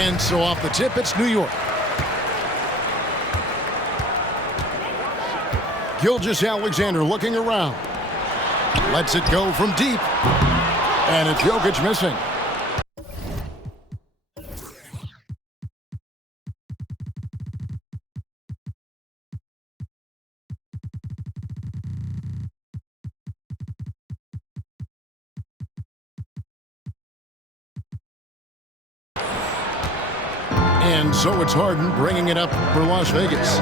And so off the tip, it's New York. Gilgeous-Alexander looking around. Lets it go from deep. And it's Jokic missing. And so it's Harden bringing it up for Las Vegas.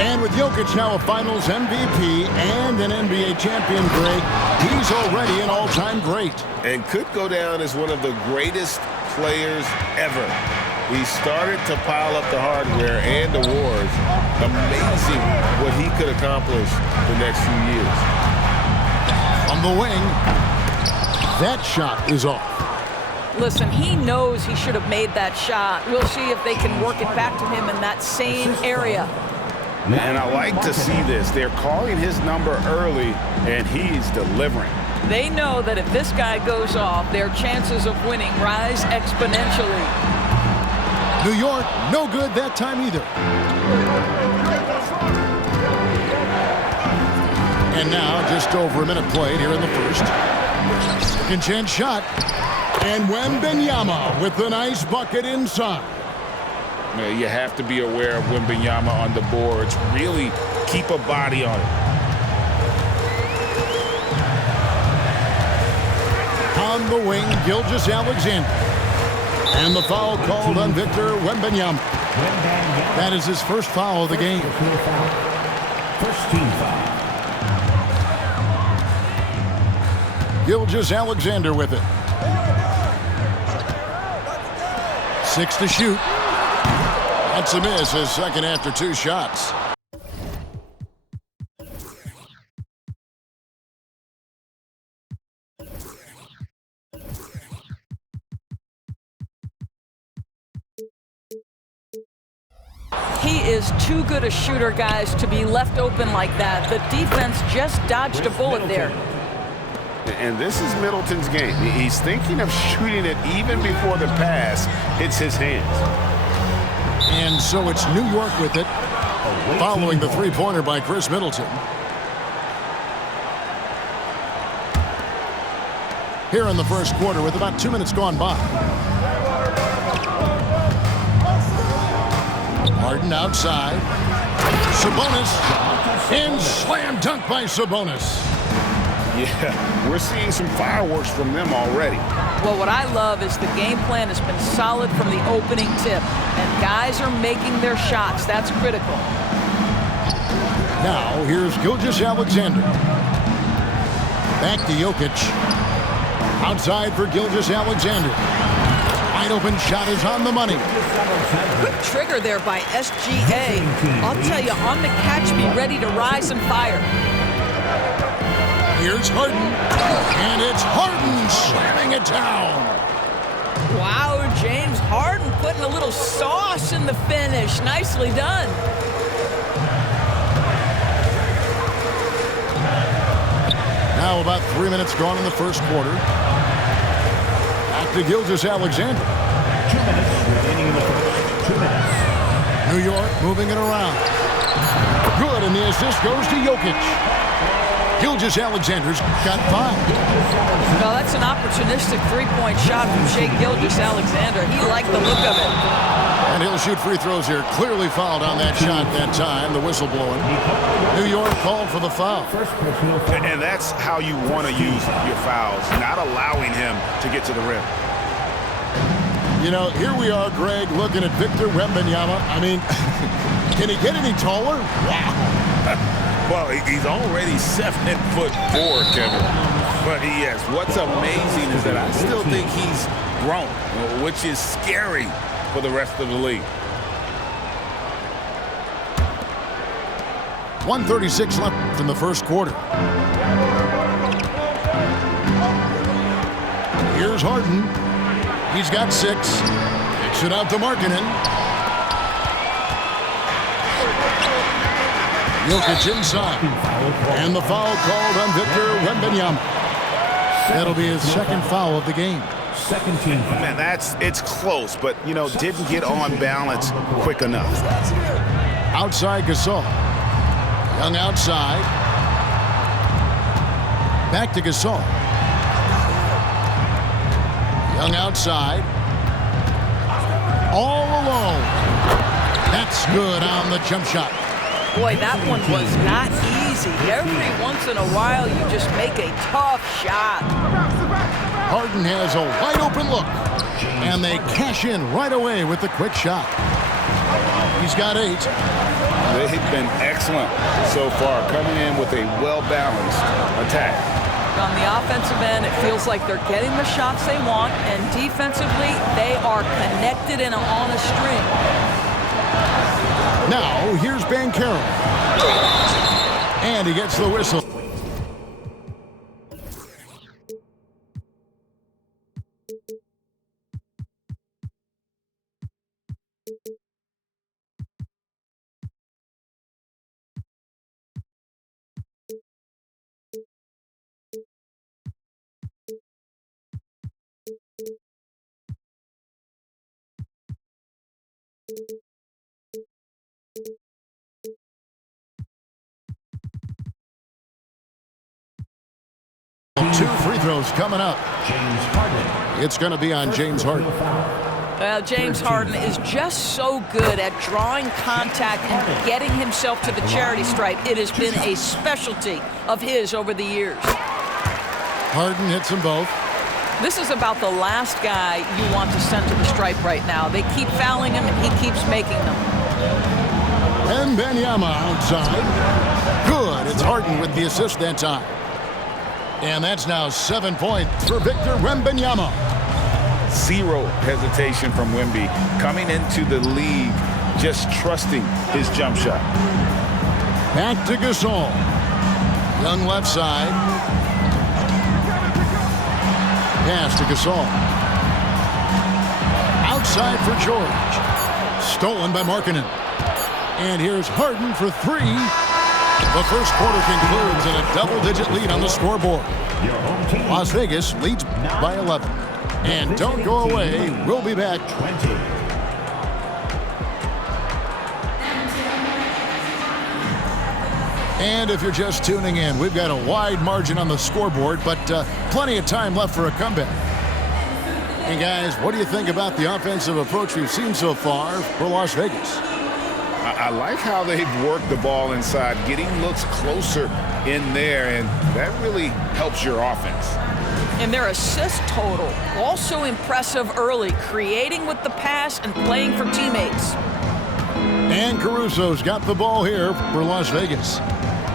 And with Jokic now a Finals MVP and an NBA champion, Greg, he's already an all-time great. And could go down as one of the greatest players ever. He started to pile up the hardware and awards. Amazing what he could accomplish the next few years. From the wing, that shot is off. Listen, he knows he should have made that shot. We'll see if they can work it back to him in that same area. And I like to see this. They're calling his number early, and he's delivering. They know that if this guy goes off, their chances of winning rise exponentially. New York, no good that time either. And now, just over a minute played here in the first. Second chance shot. And Wembanyama with the nice bucket inside. You have to be aware of Wembanyama on the boards. Really keep a body on it. On the wing, Gilgeous-Alexander. And the foul called on Victor Wembanyama. That is his first foul of the game. First team foul. Gilgeous-Alexander with it. 6 to shoot. That's a miss, his second after 2 shots. He is too good a shooter, guys, to be left open like that. The defense just dodged a bullet there. And this is Middleton's game. He's thinking of shooting it even before the pass hits his hands. And so it's New York with it, following the three-pointer by Chris Middleton. Here in the first quarter with about 2 minutes gone by. Harden outside. Sabonis. And slam dunk by Sabonis. Yeah, we're seeing some fireworks from them already. Well, what I love is the game plan has been solid from the opening tip. And guys are making their shots. That's critical. Now, here's Gilgeous-Alexander. Back to Jokic. Outside for Gilgeous-Alexander. Wide open shot is on the money. Quick trigger there by SGA. I'll tell you, on the catch, be ready to rise and fire. Here's Harden. And it's Harden slamming it down. Wow, James Harden putting a little sauce in the finish. Nicely done. Now about 3 minutes gone in the first quarter. Back to Gilgeous-Alexander. 2 minutes remaining in the first. 2 minutes. New York moving it around. Good, and the assist goes to Jokic. Gilgeous-Alexander's got 5. Well, that's an opportunistic three-point shot from Shai Gilgeous-Alexander. He liked the look of it. And he'll shoot free throws here. Clearly fouled on that shot that time. The whistle blowing. New York called for the foul. And that's how you want to use your fouls, not allowing him to get to the rim. You know, here we are, Greg, looking at Victor Wembanyama. I mean, can he get any taller? Wow. Well, he's already 7'4", Kevin. But yes, what's amazing is that I still think he's grown, which is scary for the rest of the league. 1:36 left in the first quarter. Here's Harden. He's got 6. Kicks it out to Markkanen. Jokic inside. And the foul called on Victor Wembanyama. That'll be his second foul of the game. Second team foul. Man, it's close, but, didn't get on balance quick enough. Outside Gasol. Young outside. Back to Gasol. Young outside. All alone. That's good on the jump shot. Boy, that one was not easy. Every once in a while, you just make a tough shot. Harden has a wide open look. And they cash in right away with the quick shot. He's got 8. They've been excellent so far, coming in with a well-balanced attack. On the offensive end, it feels like they're getting the shots they want, and defensively, they are connected and on a string. Now, here's Banchero. And he gets the whistle. Two free throws coming up. James Harden. It's going to be on James Harden. Well, James Harden is just so good at drawing contact and getting himself to the charity stripe. It has been a specialty of his over the years. Harden hits them both. This is about the last guy you want to send to the stripe right now. They keep fouling him, and he keeps making them. And Wembanyama outside. Good. It's Harden with the assist that time. And that's now 7 points for Victor Wembanyama. Zero hesitation from Wemby coming into the league, just trusting his jump shot. Back to Gasol. Young left side. Pass to Gasol. Outside for George. Stolen by Markkanen. And here's Harden for 3. The first quarter concludes in a double-digit lead on the scoreboard. Las Vegas leads by 11. And don't go away. We'll be back. 20. And if you're just tuning in, we've got a wide margin on the scoreboard, but plenty of time left for a comeback. Hey, guys, what do you think about the offensive approach we've seen so far for Las Vegas? I like how they've worked the ball inside, getting looks closer in there, and that really helps your offense. And their assist total, also impressive early, creating with the pass and playing for teammates. And Caruso's got the ball here for Las Vegas.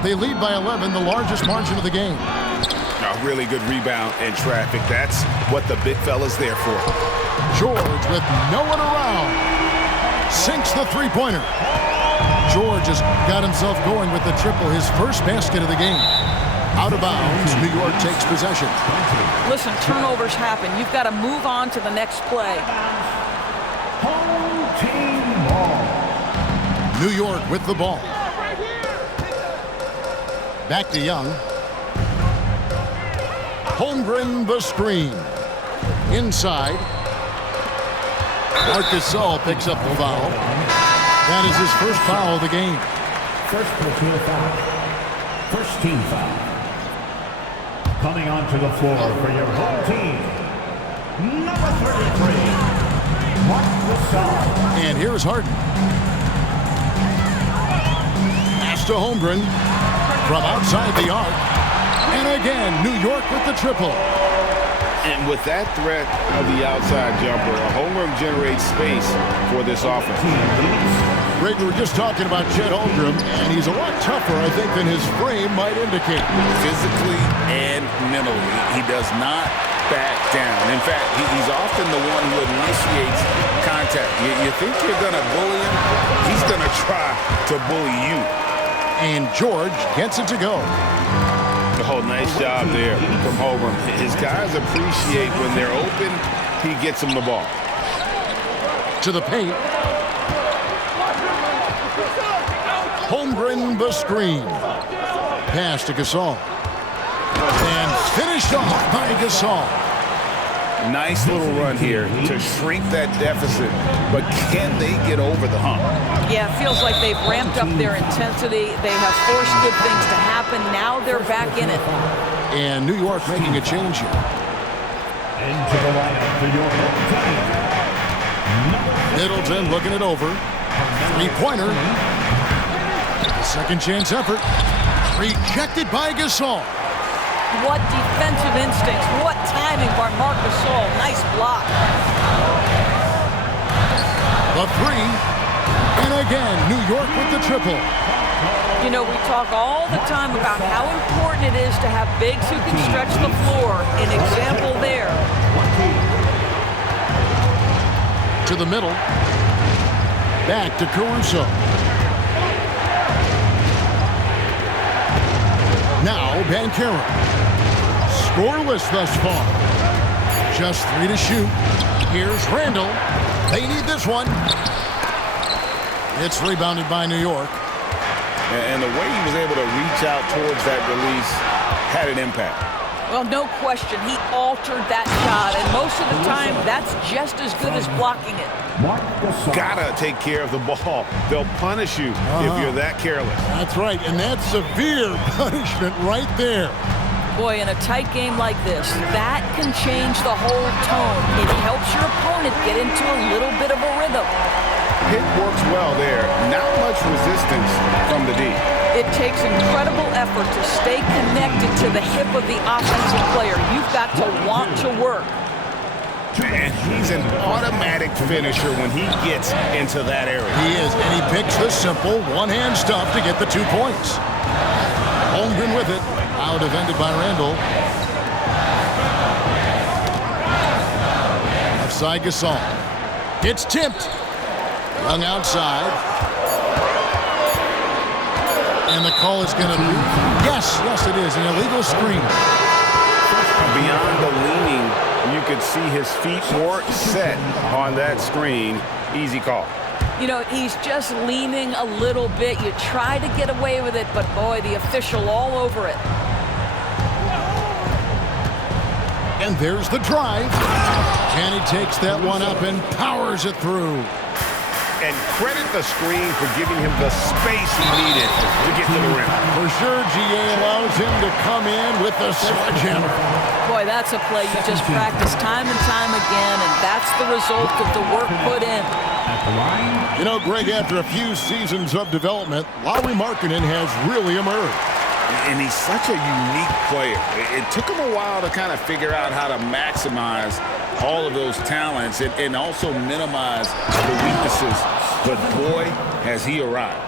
They lead by 11, the largest margin of the game. A really good rebound in traffic. That's what the big fella's there for. George with no one around. Sinks the three-pointer. George has got himself going with the triple, his first basket of the game. Out of bounds, New York takes possession. Listen, turnovers happen. You've got to move on to the next play. Home team ball. New York with the ball. Back to Young. Holmgren the screen. Inside. Marc Gasol picks up the foul. That is his first foul of the game. First personal foul. First team foul. Coming onto the floor for your home team, number 33, Marc Gasol. And here's Harden. Pass to Holmgren from outside the arc. And again, New York with the triple. And with that threat of the outside jumper, Holmgren generates space for this offense. Greg, we were just talking about Chet Holmgren, and he's a lot tougher, I think, than his frame might indicate. Physically and mentally, he does not back down. In fact, he's often the one who initiates contact. You think you're going to bully him? He's going to try to bully you. And George gets it to go. Oh, nice job there from Holmgren. His guys appreciate when they're open, he gets them the ball. To the paint. Holmgren the screen. Pass to Gasol. And finished off by Gasol. Nice little run here to shrink that deficit, but can they get over the hump? Yeah, it feels like they've ramped up their intensity. They have forced good things to happen. Now they're back in it. And New York making a change here. Into the lineup for your home team. Middleton looking it over. Three-pointer. The second chance effort. Rejected by Gasol. What defensive instincts. What timing by Marc Gasol. Nice block. The three. And again, New York with the triple. You know, we talk all the time about how important it is to have bigs who can stretch the floor. An example there. To the middle. Back to Caruso. Now Banchero. Scoreless thus far. Just 3 to shoot. Here's Randall. They need this one. It's rebounded by New York. And the way he was able to reach out towards that release had an impact. Well, no question. He altered that shot, and most of the time, that's just as good as blocking it. Gotta take care of the ball. They'll punish you if you're that careless. That's right, and that's severe punishment right there. Boy, in a tight game like this, that can change the whole tone. It helps your opponent get into a little bit of a rhythm. Hit works well there. Not much resistance from the D. It takes incredible effort to stay connected to the hip of the offensive player. You've got to want to work. And he's an automatic finisher when he gets into that area. He is, and he picks the simple one-hand stuff to get the 2 points. Holmgren with it. Out defended by Randall. Offside Gasol. It's tipped. Young outside. And the call is going to be, yes, it is, an illegal screen. Beyond the leaning, you could see his feet more set on that screen. Easy call. You know, he's just leaning a little bit. You try to get away with it, but boy, the official all over it. And there's the drive. And he takes that one up and powers it through. And credit the screen for giving him the space he needed to get to the rim. For sure, GA allows him to come in with the sledgehammer. Boy, that's a play you just practice time and time again, and that's the result of the work put in. You know, Greg, after a few seasons of development, Lauri Markkanen has really emerged. And he's such a unique player. It took him a while to kind of figure out how to maximize all of those talents and also minimize the weaknesses. But boy, has he arrived.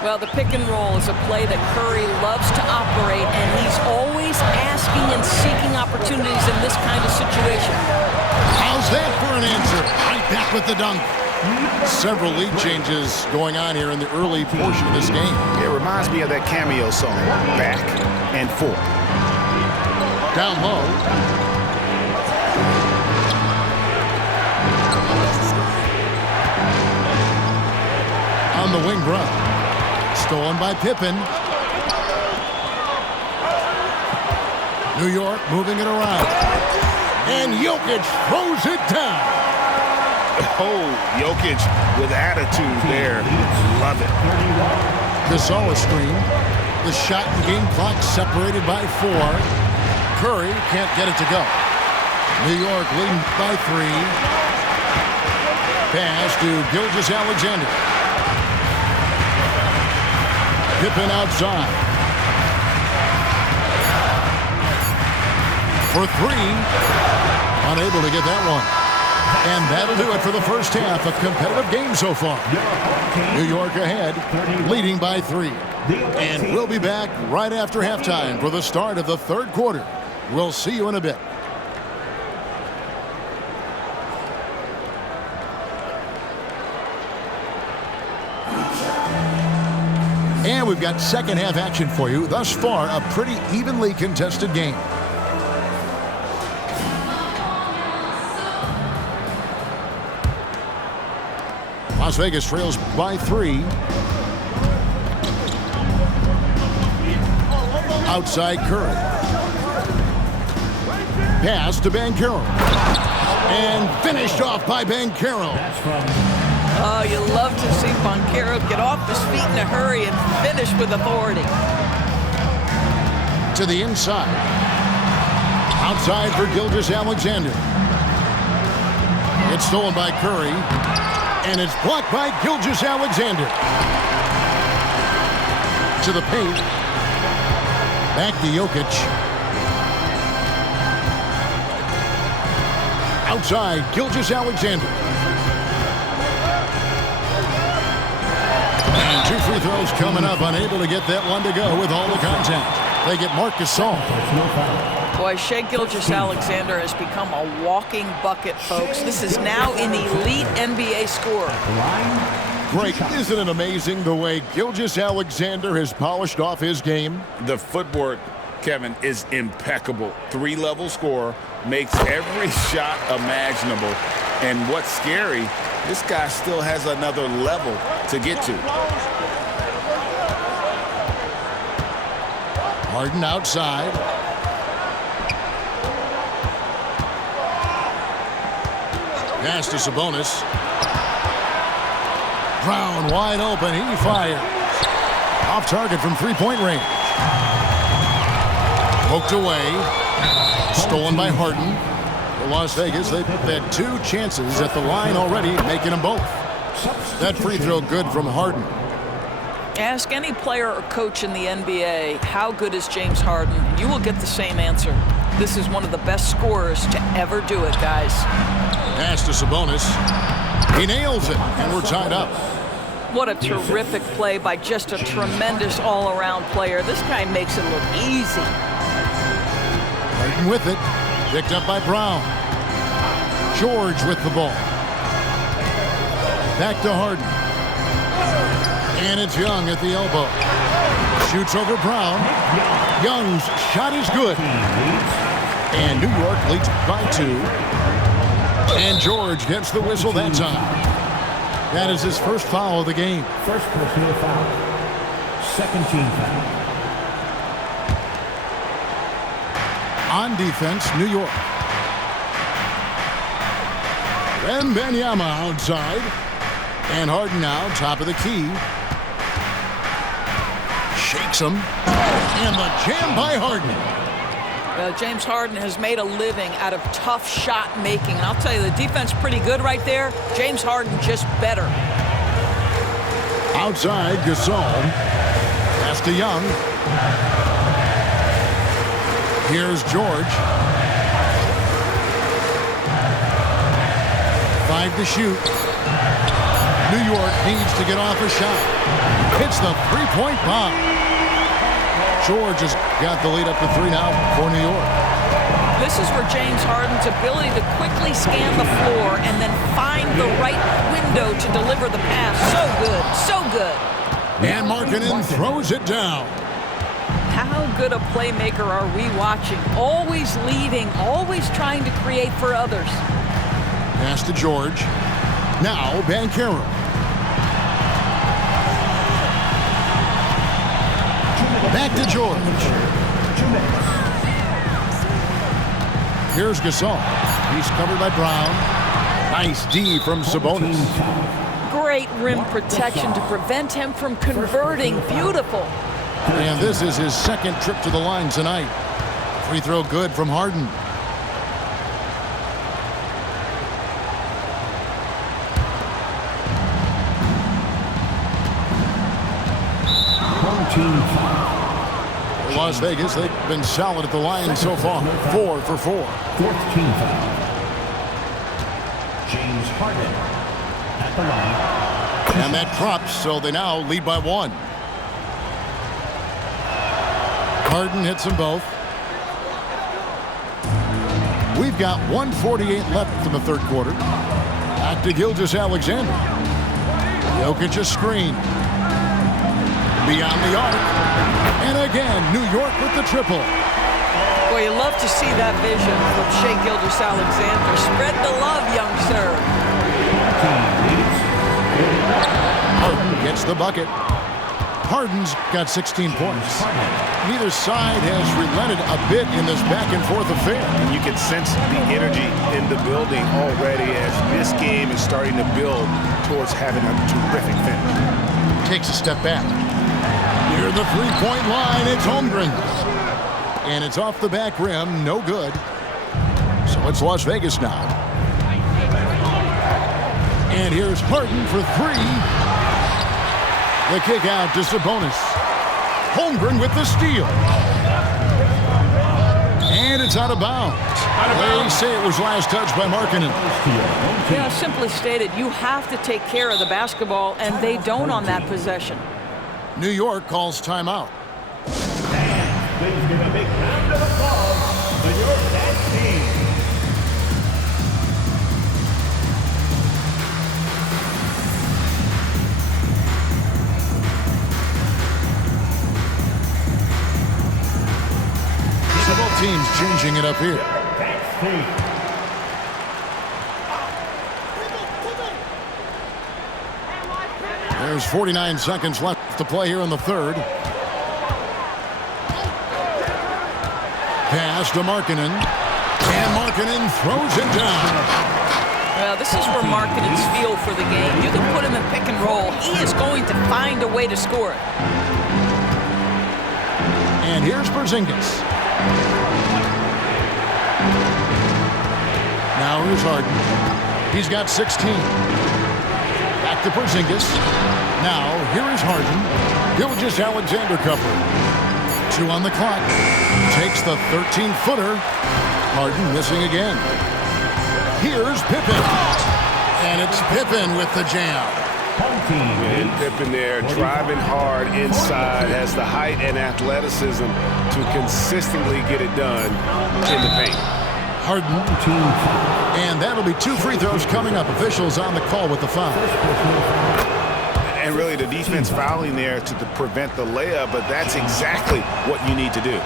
Well, the pick and roll is a play that Curry loves to operate, and he's always asking and seeking opportunities in this kind of situation. How's that for an answer? Right back with the dunk. Several lead changes going on here in the early portion of this game. It reminds me of that cameo song, Back and Forth. Down low. On the wing run. Stolen by Pippen. New York moving it around. And Jokic throws it down. Oh, Jokic with attitude there. Love it. Gasol screen. The shot and game clock separated by 4. Curry can't get it to go. New York leading by 3. Pass to Gilgeous-Alexander. Pippen outside. For 3. Unable to get that one. And that'll do it for the first half. A competitive game so far. New York ahead, leading by 3. And we'll be back right after halftime for the start of the third quarter. We'll see you in a bit. And we've got second half action for you. Thus far, a pretty evenly contested game. Las Vegas trails by 3. Outside Curry. Pass to Banchero. And finished off by Banchero. That's from Oh, you love to see Banchero get off his feet in a hurry and finish with authority. To the inside. Outside for Gilgeous-Alexander. It's stolen by Curry. And it's blocked by Gilgeous-Alexander. To the paint. Back to Jokic. Outside, Gilgeous-Alexander. And 2 free throws coming up. Unable to get that one to go with all the contact. They get Marc Gasol. Boy, Shai Gilgeous-Alexander has become a walking bucket, folks. This is now an elite NBA scorer. Greg, isn't it amazing the way Gilgeous-Alexander has polished off his game? The footwork, Kevin, is impeccable. 3-level scorer, makes every shot imaginable. And what's scary, this guy still has another level to get to. Harden outside. Pass to Sabonis. Brown wide open. He fires. Off target from three-point range. Poked away. Stolen by Harden. For Las Vegas, they've had 2 chances at the line already, making them both. That free throw good from Harden. Ask any player or coach in the NBA, how good is James Harden? You will get the same answer. This is one of the best scorers to ever do it, guys. Pass to Sabonis. He nails it, and we're tied up. What a terrific play by just a tremendous all-around player. This guy makes it look easy. Harden with it. Picked up by Brown. George with the ball. Back to Harden. And it's Young at the elbow. Shoots over Brown. Young's shot is good. And New York leads by 2. And George gets the whistle that time. That is his first foul of the game. first personal foul. Second team foul. On defense, New York. Wembanyama outside. And Harden now, top of the key. Shakes him. And the jam by Harden. James Harden has made a living out of tough shot making. And I'll tell you, the defense pretty good right there. James Harden just better. Outside, Gasol. Pass to Young. Here's George. 5 to shoot. New York needs to get off a shot. Hits the three-point bomb. George has got the lead up to 3 now for New York. This is where James Harden's ability to quickly scan the floor and then find the right window to deliver the pass. So good, so good. And Markkanen throws it down. How good a playmaker are we watching? Always leading, always trying to create for others. Pass to George. Now Banchero. Back to George. Here's Gasol. He's covered by Brown. Nice D from Sabonis. Great rim protection to prevent him from converting. Beautiful. And this is his second trip to the line tonight. Free throw good from Harden. Las Vegas, they've been solid at the line so far. 4 for 4. Fourth team foul. James Harden at the line. And that drops, so they now lead by 1. Harden hits them both. We've got 1:48 left in the third quarter. Back to Gilgeous-Alexander. Jokic a screen. Beyond the arc. And again, New York with the triple. Boy, you love to see that vision from Shai Gilgeous-Alexander. Spread the love, young sir. Harden gets the bucket. Harden's got 16 points. Neither side has relented a bit in this back-and-forth affair. And you can sense the energy in the building already as this game is starting to build towards having a terrific finish. Takes a step back. Near the three-point line, it's Holmgren. And it's off the back rim, no good. So it's Las Vegas now. And here's Harden for three. The kick out to Sabonis. Holmgren with the steal. And it's out of bounds. They say it was last touched by Markkanen. Yeah, simply stated, you have to take care of the basketball, and they don't on that possession. New York calls timeout. Please give a big round of applause to your next team. Both teams changing it up here. There's 49 seconds left to play here in the third. Pass to Markkanen. And Markkanen throws it down. Well, this is where Markkanen's feel for the game. You can put him in pick and roll. He is going to find a way to score it. And here's Porzingis. Now here's Harden. He's got 16. Back to Porzingis. Now here is Harden. Gilgeous-Alexander cover. 2 on the clock. Takes the 13-footer. Harden missing again. Here's Pippen. And it's Pippen with the jam. And Pippen there driving hard inside, has the height and athleticism to consistently get it done in the paint. Harden. And that'll be 2 free throws coming up. Officials on the call with the foul. And really the defense fouling there to prevent the layup, but that's exactly what you need to do.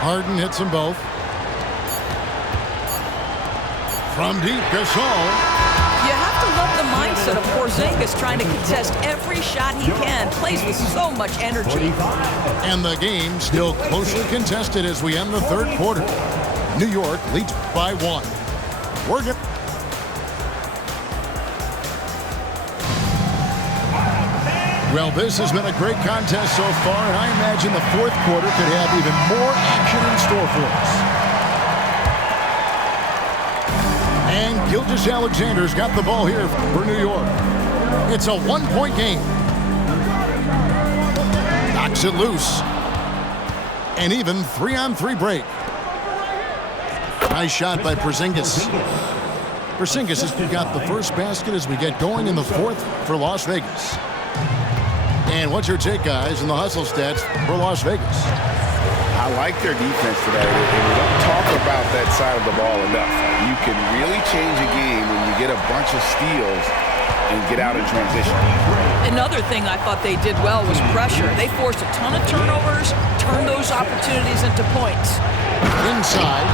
Harden hits them both. From deep, Gasol. You have to love the mindset of Porzingis trying to contest every shot he can. Plays with so much energy. And the game still closely contested as we end the third quarter. New York leads by 1. We're good. Well, this has been a great contest so far, and I imagine the fourth quarter could have even more action in store for us. And Gilgeous-Alexander's got the ball here for New York. It's a 1-point game. Knocks it loose. An even 3-on-3 break. Nice shot by Porzingis. Porzingis has got the first basket as we get going in the fourth for Las Vegas. And what's your take, guys, in the hustle stats for Las Vegas? I like their defense today, and we don't talk about that side of the ball enough. You can really change a game when you get a bunch of steals and get out in transition. Another thing I thought they did well was pressure. They forced a ton of turnovers, turned those opportunities into points. Inside,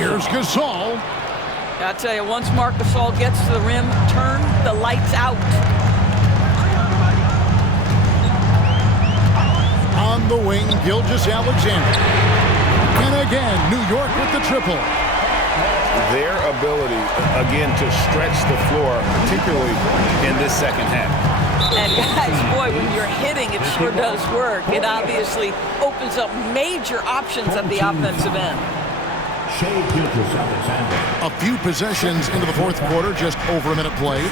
here's Gasol. I tell you, once Marc Gasol gets to the rim, turn the lights out. On the wing, Gilgeous-Alexander. And again, New York with the triple. Their ability, again, to stretch the floor, particularly in this second half. And guys, boy, when you're hitting, it sure does work. It obviously opens up major options at the offensive end. A few possessions into the fourth quarter, just over a minute played.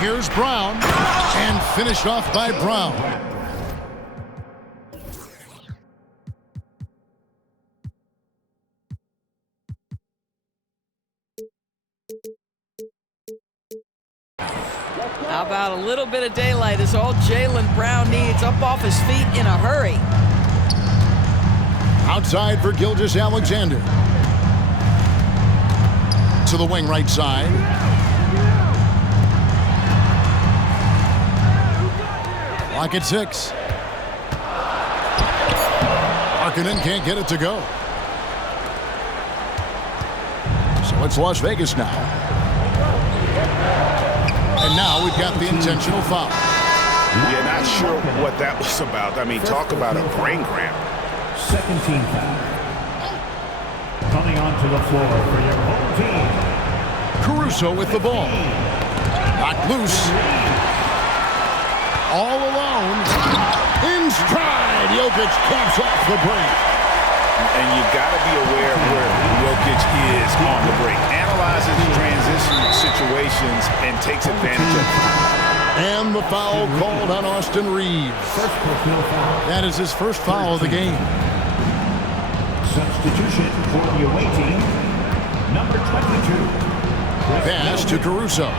Here's Brown, and finished off by Brown. How about a little bit of daylight is all Jaylen Brown needs, up off his feet in a hurry. Outside for Gilgeous-Alexander. To the wing right side. Clock at 6. Markkanen can't get it to go. So it's Las Vegas now. And now we've got the intentional foul. Yeah, not sure what that was about. I mean, talk about a brain cramp. Second team foul. Coming onto the floor for your home team. Caruso with the ball. Knocked loose. All alone. In stride. Jokic caps off the break. And you've got to be aware of where Jokic is on the break. Analyzes transition situations and takes advantage of it. And the foul called on Austin Reeves. First personal foul. That is his first foul of the game. Substitution for the away team. Number 22. Pass to Caruso.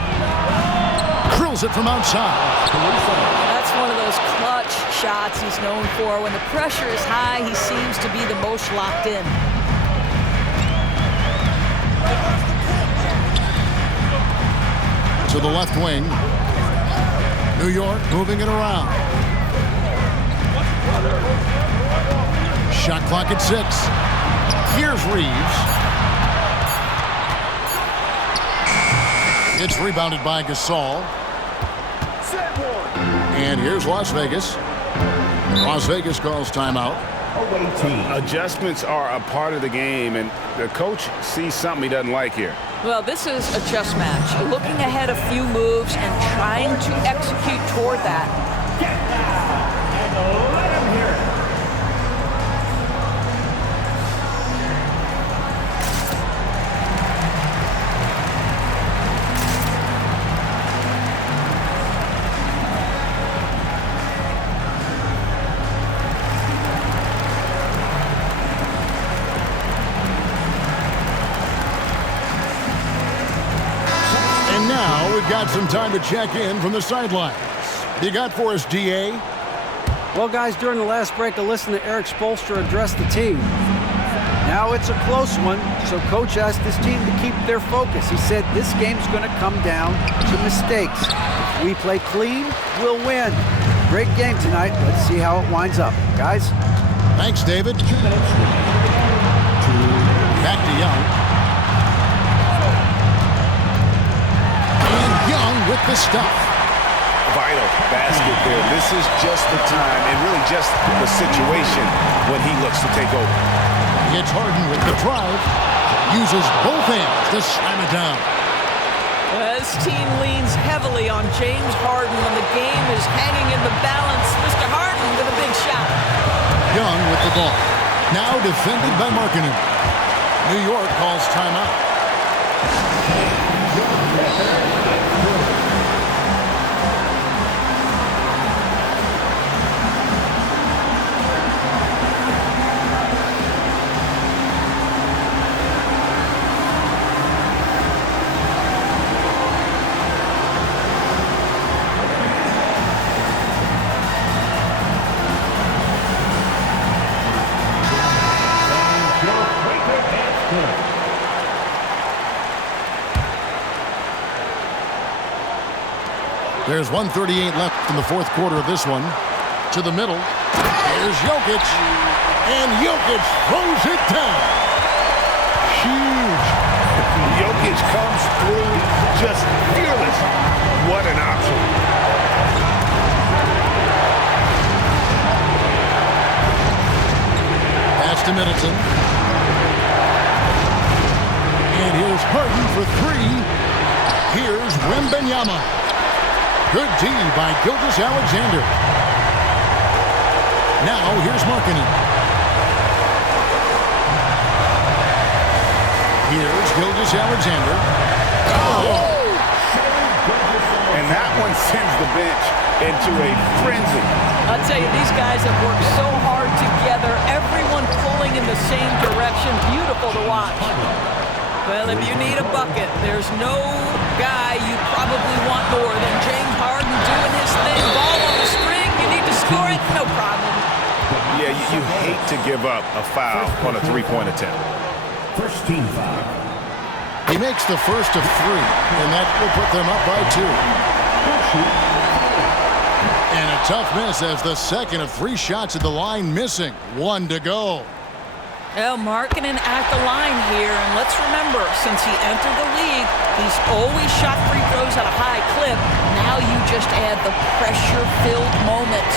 Drills it from outside. That's one of those clutch shots he's known for. When the pressure is high, he seems to be the most locked in. To the left wing. New York moving it around. Shot clock at 6. Here's Reeves. It's rebounded by Gasol. And here's Las Vegas. Las Vegas calls timeout. Away team. Adjustments are a part of the game, and the coach sees something he doesn't like here. Well, this is a chess match. Looking ahead a few moves and trying to execute toward that. Get down and let him hear it. We've got some time to check in from the sidelines. You got for us, D.A.? Well, guys, during the last break, I listened to Eric Spoelstra address the team. Now it's a close one, so Coach asked his team to keep their focus. He said this game's going to come down to mistakes. If we play clean, we'll win. Great game tonight. Let's see how it winds up. Guys? Thanks, David. Back to Young. Young with the stuff. Vital basket there. This is just the time and really just the situation when he looks to take over. It's Harden with the drive. Uses both hands to slam it down. This team leans heavily on James Harden when the game is hanging in the balance. Mr. Harden with a big shot. Young with the ball. Now defended by Markkanen. New York calls timeout. There's 1:38 left in the fourth quarter of this one. To the middle. Here's Jokic. And Jokic throws it down. Huge. Jokic comes through just fearless. What an option. Pass to Middleton. And here's Harden for 3. Here's Wembanyama. Good D by Gilgeous-Alexander. Now here's Markkanen. Here's Gilgeous-Alexander. Oh! And that one sends the bench into a frenzy. I'll tell you, these guys have worked so hard together. Everyone pulling in the same direction. Beautiful to watch. Well, if you need a bucket, there's no guy you probably want more than James Harden doing his thing. Ball on the string, you need to score it, no problem. Yeah, you hate to give up a foul on a three-point attempt. First team foul. He makes the first of 3, and that will put them up by 2. And a tough miss as the second of 3 shots at the line missing. 1 to go. Well, Markkanen at the line here, and let's remember, since he entered the league, he's always shot free throws at a high clip. Now you just add the pressure-filled moments.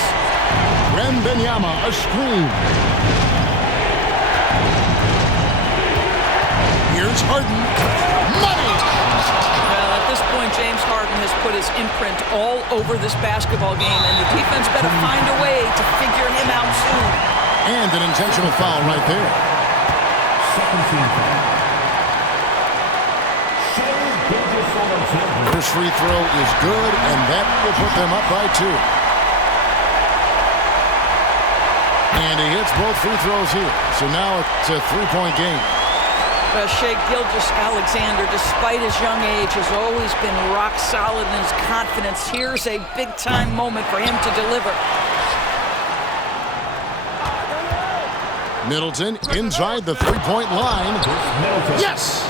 Wembanyama, a screen. Here's Harden. Money! Well, at this point, James Harden has put his imprint all over this basketball game, and the defense better find a way to figure him out soon. And an intentional foul right there. Second team foul. First free throw is good, and that will put them up by 2. And he hits both free throws here. So now it's a 3-point game. Shai Gilgeous-Alexander, despite his young age, has always been rock solid in his confidence. Here's a big-time moment for him to deliver. Middleton inside the 3-point line. Yes!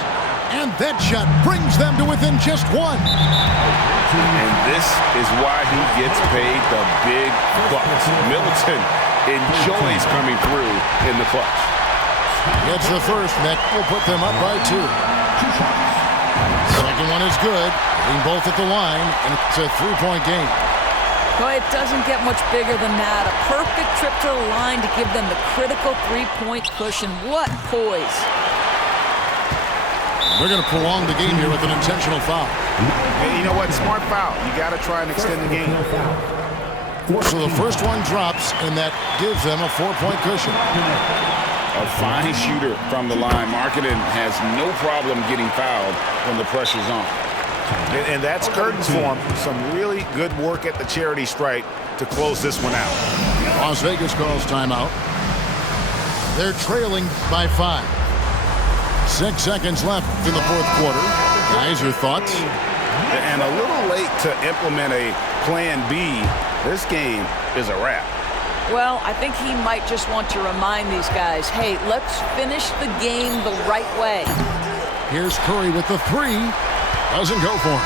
And that shot brings them to within just 1. And this is why he gets paid the big bucks. Middleton enjoys coming through in the clutch. It's the first that will put them up by 2. Second one is good. Hitting both at the line, and it's a 3-point game. Boy, it doesn't get much bigger than that. A perfect trip to the line to give them the critical 3-point cushion. What poise. They're going to prolong the game here with an intentional foul. Hey, you know what? Smart foul. You got to try and extend the game. So the first one drops, and that gives them a 4-point cushion. A fine shooter from the line. Markkanen has no problem getting fouled when the pressure's on. And that's curtains for him. Some really good work at the charity stripe to close this one out. Las Vegas calls timeout. They're trailing by 5. 6 seconds left in the fourth quarter. Guys, your thoughts? And a little late to implement a plan B. This game is a wrap. Well, I think he might just want to remind these guys, hey, let's finish the game the right way. Here's Curry with the 3. Doesn't go for him.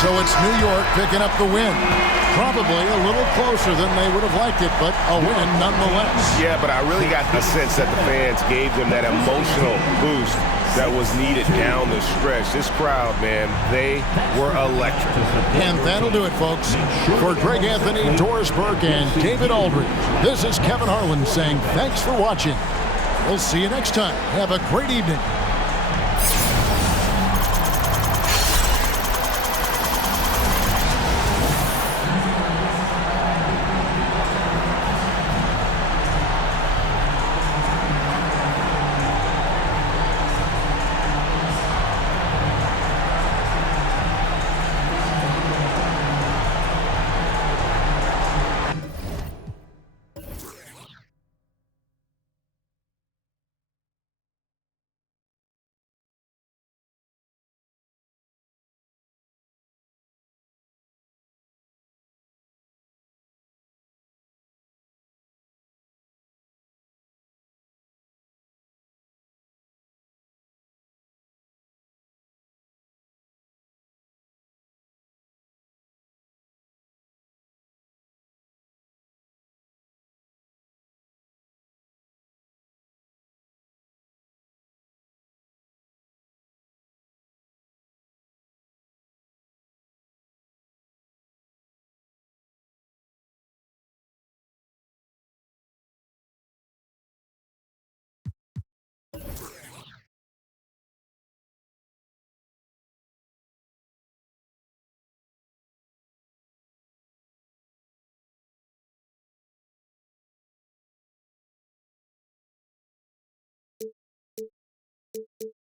So it's New York picking up the win. Probably a little closer than they would have liked it, but a win nonetheless. Yeah, but I really got the sense that the fans gave them that emotional boost that was needed down the stretch. This crowd, man, they were electric. And that'll do it, folks. For Greg Anthony, Doris Burke, and David Aldridge, this is Kevin Harlan saying thanks for watching. We'll see you next time. Have a great evening.